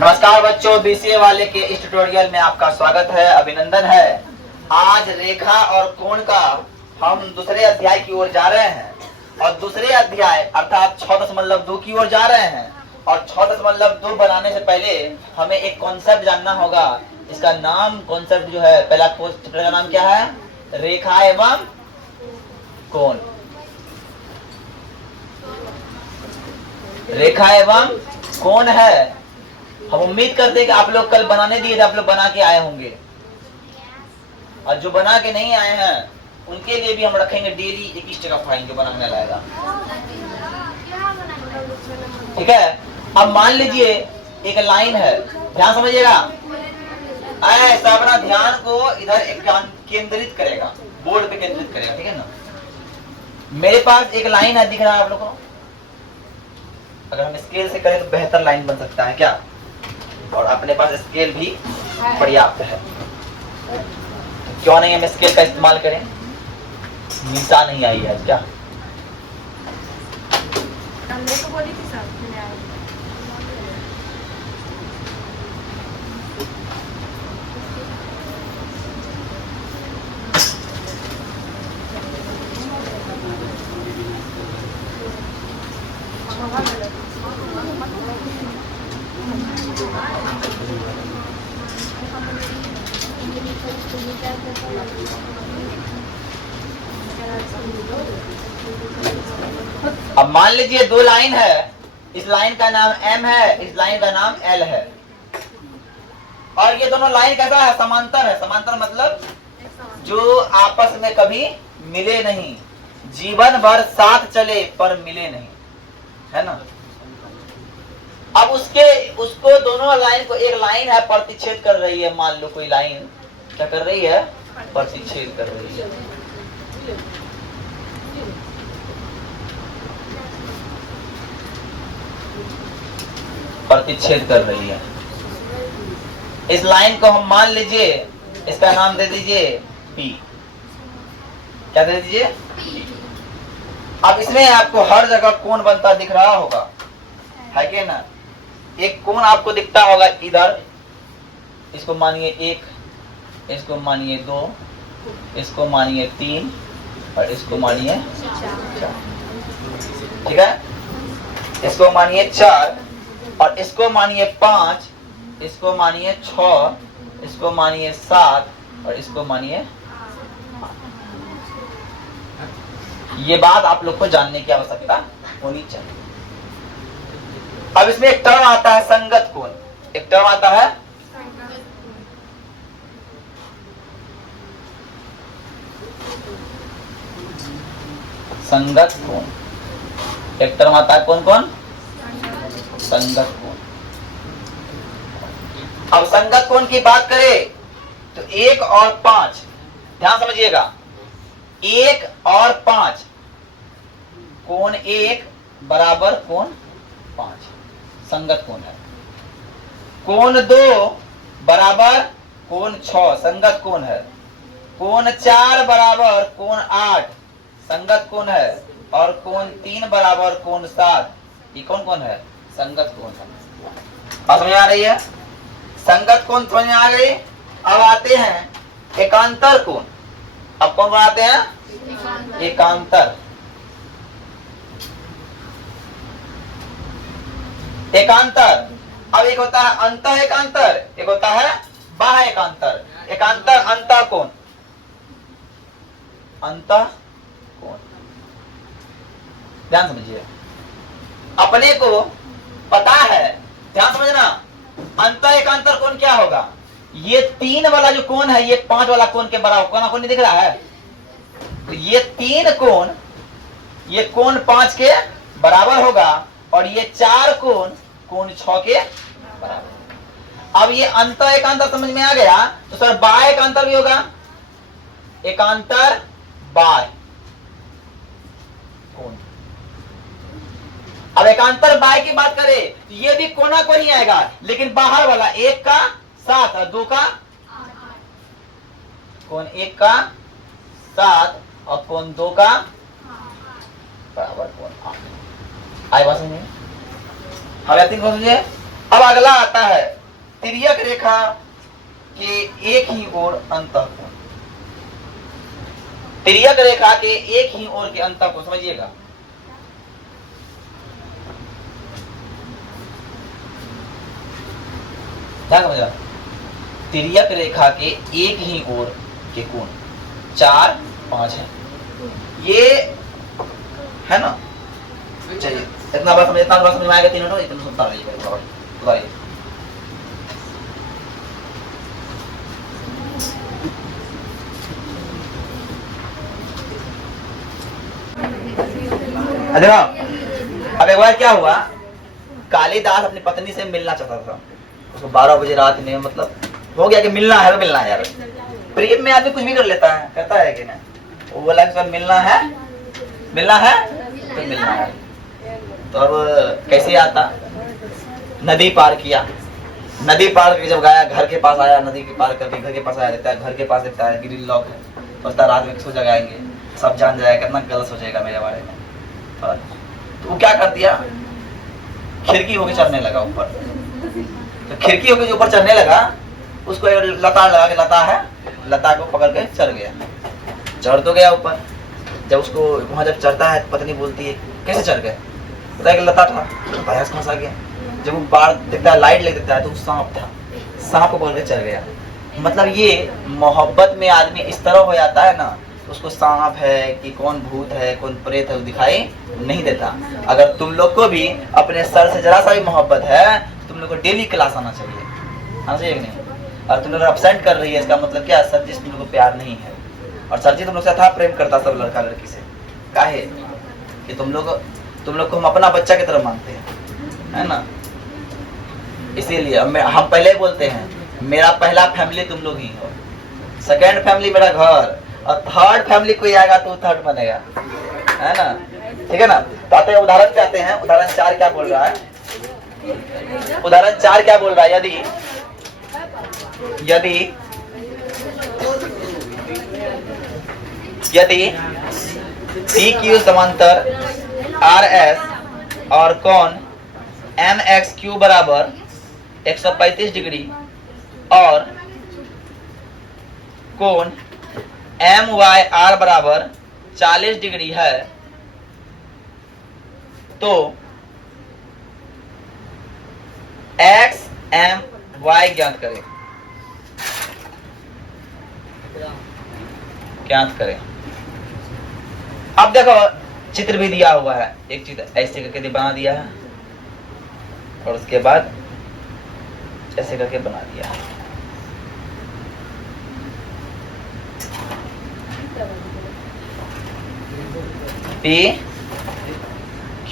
नमस्कार बच्चों, बीसीए वाले के इस ट्यूटोरियल में आपका स्वागत है, अभिनंदन है। आज रेखा और कोण का हम दूसरे अध्याय की ओर जा रहे हैं और दूसरे अध्याय अर्थात 6.2 की ओर जा रहे हैं। और 6.2 बनाने से पहले हमें एक कॉन्सेप्ट जानना होगा। इसका नाम कॉन्सेप्ट जो है, पहला चैप्टर का नाम क्या है? रेखा एवं कोण। रेखा एवं कोण है। हम उम्मीद करते हैं कि आप लोग कल बनाने दिए थे, आप लोग बना के आए होंगे। और जो बना के नहीं आए हैं उनके लिए भी हम रखेंगे डेली एक एक्स्ट्रा फाइन जो बनाने लाएगा। ठीक है। अब मान लीजिए एक लाइन है, ध्यान समझिएगा। ऐसा अपना ध्यान को इधर एक केंद्रित करेगा, बोर्ड पे केंद्रित करेगा। ठीक है ना। मेरे पास एक लाइन है, दिख रहा है आप लोगों को? अगर हम स्केल से करें तो बेहतर लाइन बन सकता है क्या? और अपने पास स्केल भी पर्याप्त है, तो क्यों नहीं हम स्केल का इस्तेमाल करें? निशा नहीं आई है क्या? अब मान लीजिए दो लाइन है, इस लाइन का नाम M है, इस लाइन का नाम L है। और ये दोनों लाइन कैसा है? समांतर है। समांतर मतलब जो आपस में कभी मिले नहीं, जीवन भर साथ चले पर मिले नहीं, है ना। अब उसको दोनों लाइन को, एक लाइन है प्रतिच्छेद कर रही है। मान लो कोई लाइन क्या कर रही है? प्रतिच्छेद कर रही है। प्रतिच्छेद कर रही है। इस लाइन को हम मान लीजिए, इसका नाम दे दीजिए P। क्या दे दीजिए? अब इसमें आपको हर जगह कोण बनता दिख रहा होगा, है कि ना। एक कोण आपको दिखता होगा इधर, इसको मानिए 1, इसको मानिए 2, इसको मानिए 3 और इसको मानिए 4। ठीक है। इसको मानिए 4 और इसको मानिए 5, इसको मानिए 6, इसको मानिए 7 और इसको मानिए। ये बात आप लोग को जानने की आवश्यकता होनी चाहिए। अब इसमें एक टर्म आता है संगत कोण। एक टर्म आता है संगत कोण। एक टर्म आता है कौन कौन? संगत कोण। अब संगत कोण की बात करें तो 1 और 5, ध्यान समझिएगा। 1 और 5, कोण 1 बराबर कोण 5, संगत कोण है। कोण 2 बराबर कोण 6, संगत कोण है। कोण 4 बराबर कोण 8, संगत कोण है। और कोण 3 बराबर कोण 7, ये कौन कौन है? संगत कोण है। समझ में आ रही है? संगत कोण समझ में आ गई। अब आते हैं एकांतर कोण। अब कौन बनाते हैं? एकांतर। एकांतर। अब एक होता है अंतः एकांतर, एक होता है बाह्य एकांतर। एकांतर अंतः कोण, अंतः कोण। ध्यान समझिए, अपने को पता है, ध्यान समझना, अंतः एकांतर कोण क्या होगा? ये 3 वाला जो कोण है ये 5 वाला कोण के बराबर। कोण आपको नहीं दिख रहा है? तो ये 3 कोण, ये कोण 5 के बराबर होगा और ये 4 कोण 6 के बराबर। अब ये अंतः एकांतर समझ में आ गया, तो सर बाह्य एकांतर भी होगा। एकांतर बाह्य कोण। अब एकांतर बाह्य की बात करें तो ये भी कोना को नहीं आएगा, लेकिन बाहर वाला 1 का 7 और 2 का 8। कोण 1 का 7 और कोण 2 का बराबर कोण 8। आई बात समझे? हमें 3 को समझे? अब अगला आता है तिर्यक रेखा के एक ही ओर अंतःकोण। तिर्यक रेखा के एक ही ओर के अंतःकोण समझिएगा। क्या समझा? तिर्यक रेखा के एक ही ओर के कोण 4, 5 है, ये है ना। चलिए इतना बात समझ, इतना बात समझ में आएगा, 3 मिनट इतना सुनता रहिएगा। बताइए देखो, अब एक बार क्या हुआ, कालिदास अपनी पत्नी से मिलना चाहता था। उसको 12 बजे रात में, मतलब हो गया कि मिलना है तो मिलना है यार। प्रेम में आदमी कुछ भी कर लेता है, कहता है कि नहीं। वो बोला कि सर मिलना है तो मिलना है। तो अब कैसे आता, नदी पार किया, नदी पार करके जब गया, घर के पास आया, नदी के पार करके घर के पास आया, देखता है घर के पास देखता है ग्रिल लॉक है। सोचता रात में किसको जगाएंगे, सब जान जाएगा, कितना गलत सोचेगा मेरे बारे में। तो वो क्या कर दिया, खिड़की होके चढ़ने लगा ऊपर। तो खिड़की होके जो ऊपर चढ़ने लगा, उसको एक लता लगा के, लता है, लता को पकड़ के चढ़ गया। चढ़ तो गया ऊपर। जब उसको वहां जब चढ़ता है, पत्नी बोलती है कैसे चढ़ गए, पता है कि लता था, भैंस फंसा गया। जब वो बाहर देखता है, लाइट लग देता है, तो सांप था, सांप को पकड़ के चढ़ गया। मतलब ये मोहब्बत में आदमी इस तरह हो जाता है ना, उसको सांप है कि कौन भूत है, कौन प्रेत है, वो दिखाई नहीं देता। अगर तुम लोग को भी अपने सर से जरा सा भी मोहब्बत है, तुम लोग को डेली क्लास आना चाहिए कि नहीं। और तुम लोग अब्सेंट कर रही है, इसका मतलब क्या, सर जी तुम लोग को प्यार नहीं है। और सर जी तुम लोग से था प्रेम करता सब लड़का लड़की से, काहे कि तुम लोग को हम अपना बच्चा की तरह मानते हैं, है ना। इसीलिए हम पहले बोलते हैं, मेरा पहला फैमिली तुम लोग ही हो, सेकेंड फैमिली मेरा घर, और थर्ड फैमिली कोई आएगा तो थर्ड बनेगा, है ना। ठीक है ना। तो आते हैं उदाहरण चाहते हैं, उदाहरण 4 क्या बोल रहा है, उदाहरण 4 क्या बोल रहा है, यदि PQ समांतर RS और कोण MXQ बराबर 135 डिग्री और कोण MYR बराबर 40 डिग्री है, तो XMY ज्ञात करें। अब देखो चित्र भी दिया हुआ है, एक चित्र ऐसे करके बना दिया है, और उसके बाद ऐसे करके बना दिया है। P Q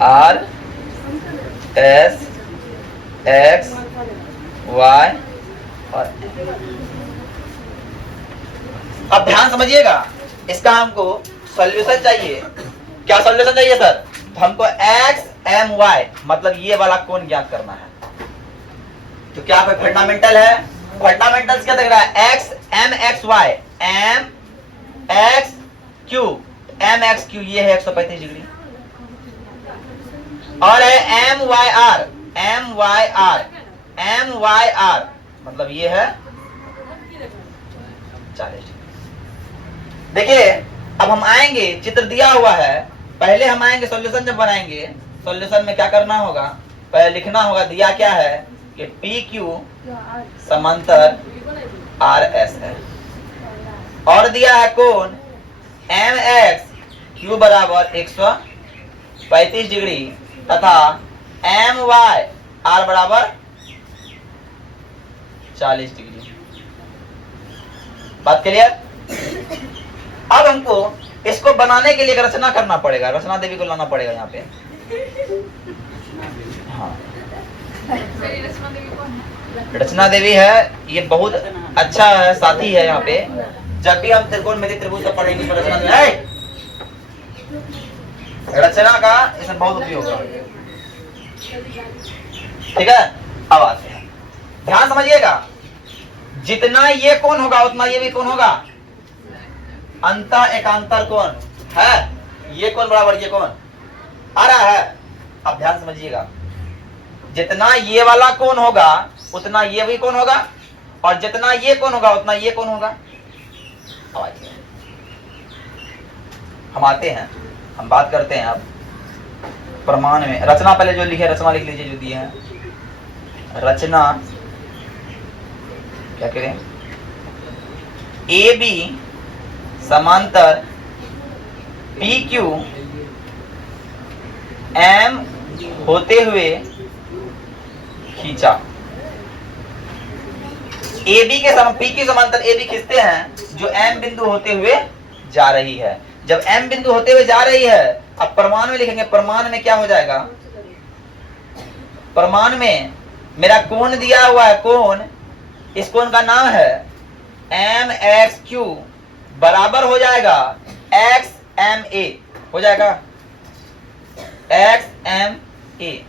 R S X Y और अब ध्यान समझिएगा, इसका हमको सॉल्यूशन चाहिए। क्या सॉल्यूशन चाहिए सर? तो हमको XMY मतलब ये वाला कोण ज्ञात करना है। तो क्या कोई फंडामेंटल है? फंडामेंटल्स क्या देख रहा है? XMXY MXQ ये है 135 डिग्री, और है MYR मतलब ये है 40 डिग्री। देखिए अब हम आएंगे, चित्र दिया हुआ है, पहले हम आएंगे सॉल्यूशन जब बनाएंगे, सॉल्यूशन में क्या करना होगा, पहले लिखना होगा, दिया क्या है कि PQ समांतर RS है, और दिया है कोण MXQ बराबर 135 डिग्री तथा MYR बराबर 40 डिग्री। बात क्लियर? अब हमको इसको बनाने के लिए रचना करना पड़ेगा, रचना देवी को लाना पड़ेगा यहाँ पे। हाँ, रचना देवी है, ये बहुत अच्छा है, साथी है यहाँ पे। जब भी हम त्रिकोण में त्रिभुज का पढ़ेंगे तो रचना है, रचना का इसमें बहुत उपयोग है। ठीक है, अब आते हैं, ध्यान समझिएगा, जितना ये कोण होगा उतना ये भी कोण होगा, अंत एकांतर कोण है, ये कोण बराबर ये कोण आ रहा है। अब ध्यान समझिएगा, जितना ये वाला कोण होगा उतना ये भी कोण होगा, और जितना ये कोण होगा उतना ये कोण होगा। अब आइए हम आते हैं, हम बात करते हैं अब प्रमाण में। रचना पहले जो लिखे, रचना लिख लीजिए जो दिए हैं। रचना क्या करें, ए बी समांतर पी क्यू एम होते हुए खींचा। ए बी के पी क्यू समांतर ए बी खींचते हैं जो एम बिंदु होते हुए जा रही है। जब एम बिंदु होते हुए जा रही है, अब प्रमाण में लिखेंगे। प्रमाण में क्या हो जाएगा, प्रमाण में मेरा कोण दिया हुआ है, कोण, इस कोण का नाम है एम एक्स क्यू बराबर हो जाएगा एक्स एम ए, हो जाएगा X M A.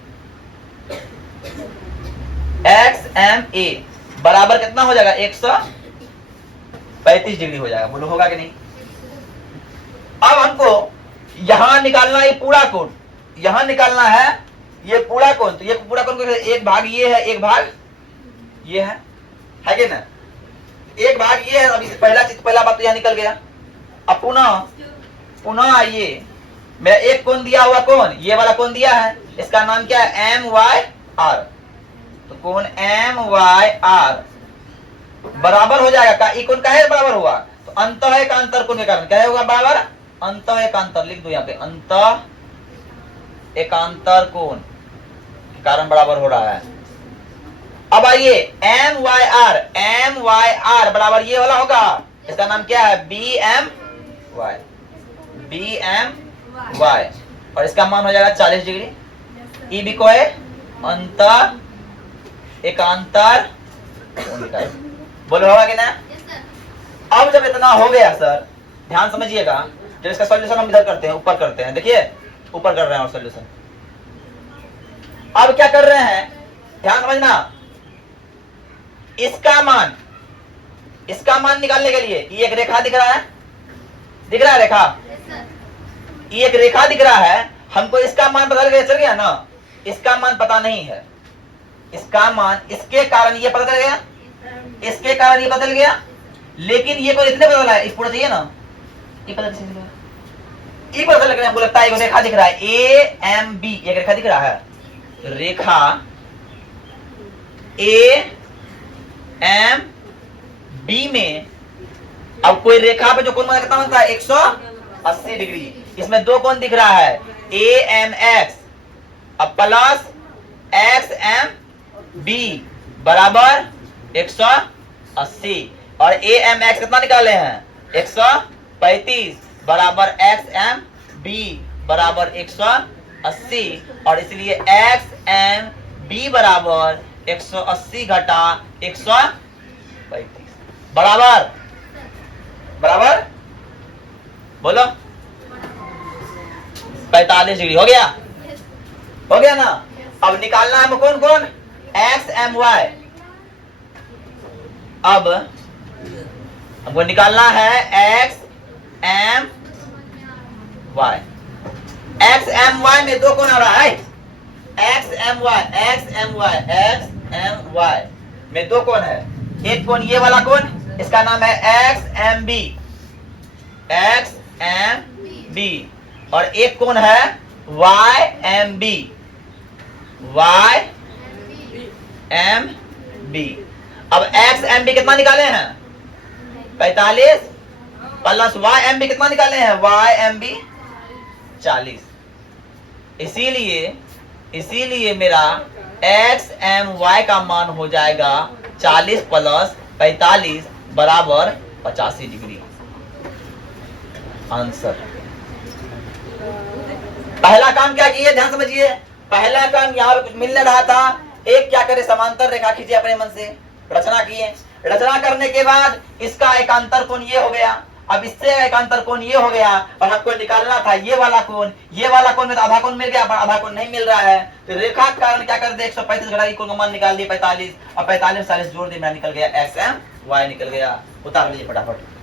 X M A बराबर कितना हो जाएगा, 135 डिग्री हो जाएगा। बोलो होगा कि नहीं। अब हमको यहां निकालना है पूरा कोण, यहां निकालना है ये पूरा कोण। तो ये पूरा कोण एक भाग ये है, एक भाग ये है कि ना, एक भाग ये है। अभी पहला बात तो यहां निकल गया। अब पुनः आइए, मेरा एक कोण दिया हुआ, कोण ये वाला कोण दिया है, इसका नाम क्या है, एम वाई आर। तो कोण एम वाई आर बराबर हो जाएगा का, कोण का है बराबर हुआ, तो अंतः एकांतर कोण के कारण क्या होगा बराबर, अंतः एकांतर, लिख दो यहाँ पे, अंतः एकांतर कोण के कारण बराबर हो रहा है। अब आइए एम वाई आर बराबर ये वाला होगा, इसका नाम क्या है, बी एम वाई, और इसका मान हो जाएगा 40 डिग्री। ई बी को है अंतः एकांतर, बोलो होगा कि ना। अब जब इतना हो गया सर, ध्यान समझिएगा, जब इसका सॉल्यूशन हम इधर करते हैं, ऊपर करते हैं, देखिए ऊपर कर रहे हैं और सॉल्यूशन। अब क्या कर रहे हैं, ध्यान समझना, इसका मान निकालने के लिए ये एक रेखा दिख रहा है, रेखा, ये एक रेखा दिख रहा है। हमको इसका मान बदल गया, चल गया ना, इसका मान पता नहीं है, इसका मान इसके कारण ये पता चल गया, इसके कारण ये बदल गया, लेकिन ये कोई इतने बदला है, इस पूरा चाहिए ना, ये पता लग रहा है, हमको लगता है रेखा दिख रहा है, ए एम बी, एक रेखा दिख रहा है, रेखा ए एम बी में। अब कोई रेखा पे जो कोण कितना बनता है, 180 डिग्री। इसमें दो कोण दिख रहा है, ए एम एक्स अब प्लस एक्स एम बी बराबर 180, और ए एम एक्स कितना निकाले हैं, 135 बराबर एक्स एम बी बराबर 180, और इसलिए एक्स एम बी बराबर 180 घटा 135 बराबर बोलो 45 डिग्री। हो गया ना। अब निकालना है कौन एक्स एम वाई। अब हमको निकालना है X M Y. X M Y में दो कौन आ रहा है, एक्स एम वाई में दो कौन है, एक कौन ये वाला कौन, इसका नाम है एक्स एम बी, और एक कौन है वाई एम बी। अब एक्स एम बी कितना निकाले हैं, 45 प्लस वाई एम बी कितना निकाले हैं, वाई एम बी 40। इसीलिए मेरा एक्स एम वाई का मान हो जाएगा 40 प्लस 45 बराबर 85 डिग्री। आंसर। पहला काम क्या किए, ध्यान समझिए। पहला काम यहाँ पे कुछ मिल नहीं रहा था, एक क्या करे, समांतर रेखा खींचे अपने मन से, रचना किए। रचना करने के बाद इसका एकांतर कोण ये हो गया, अब इससे एकांतर कोण ये हो गया, और हमको निकालना था ये वाला कोण में तो आधा कोण मिल गया, आधा कोण नहीं मिल रहा है। तो रेखा के कारण क्या कर दे, 135 घटा कोण का मान निकाल दिए 45, और 45 40 जोड़ दिए, मेरा निकल गया एक्स एम वाई निकल गया। उतार लीजिए फटाफट।